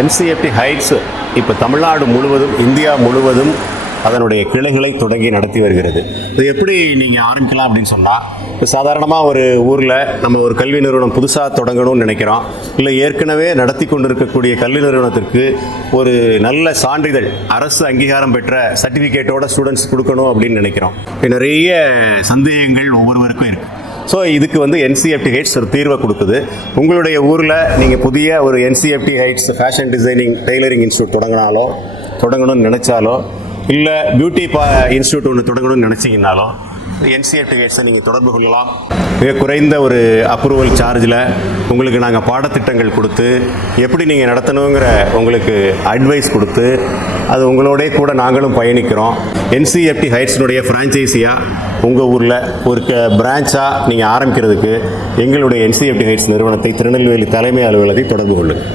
NCFT heights இப்போ தமிழ்நாடு முழுவதும், India முழுவதும் அதனுடைய கிளைகளை தொடங்கி நடத்தி வருகிறது. இது எப்படி நீங்கள் ஆரம்பிக்கலாம் அப்படின்னு சொன்னால், இப்போ சாதாரணமாக ஒரு ஊரில் நம்ம ஒரு கல்வி நிறுவனம் புதுசாக தொடங்கணும்னு நினைக்கிறோம். இல்லை ஏற்கனவே நடத்தி கொண்டிருக்கக்கூடிய கல்வி நிறுவனத்திற்கு ஒரு நல்ல சான்றிதழ், அரசு அங்கீகாரம் பெற்ற சர்டிஃபிகேட்டோட ஸ்டூடெண்ட்ஸ் கொடுக்கணும் அப்படின்னு நினைக்கிறோம். நிறைய சந்தேகங்கள் ஒவ்வொருவருக்கும் இருக்குது. ஸோ இதுக்கு வந்து என்சிஎஃப்டி ஹைட்ஸ் ஒரு தீர்வை கொடுக்குது. உங்களுடைய ஊரில் நீங்கள் புதிய ஒரு NCFT heights fashion designing tailoring institute தொடங்கணும்னு நினச்சாலோ, இல்லை பியூட்டி இன்ஸ்டியூட் ஒன்று தொடங்கணும்னு நினச்சிங்கனாலோ என்சிஎஃப்டி ஹைட்ஸை நீங்கள் தொடர்பு கொள்ளலாம். மிக குறைந்த ஒரு அப்ரூவல் சார்ஜில் உங்களுக்கு நாங்கள் பாடத்திட்டங்கள் கொடுத்து எப்படி நீங்கள் நடத்தணுங்கிற உங்களுக்கு அட்வைஸ் கொடுத்து அது உங்களோட கூட நாங்களும் பயணிக்கிறோம். என்சிஎஃப்டி ஹைட்ஸினுடைய ஃப்ரான்ச்சைஸியாக உங்கள் ஊரில் ஒரு பிரான்ச்சாக நீங்கள் ஆரம்பிக்கிறதுக்கு எங்களுடைய என்சிஎஃப்டி ஹைட்ஸ் நிறுவனத்தை திருநெல்வேலி தலைமை அலுவலகத்தை தொடர்பு கொள்ளுங்கள்.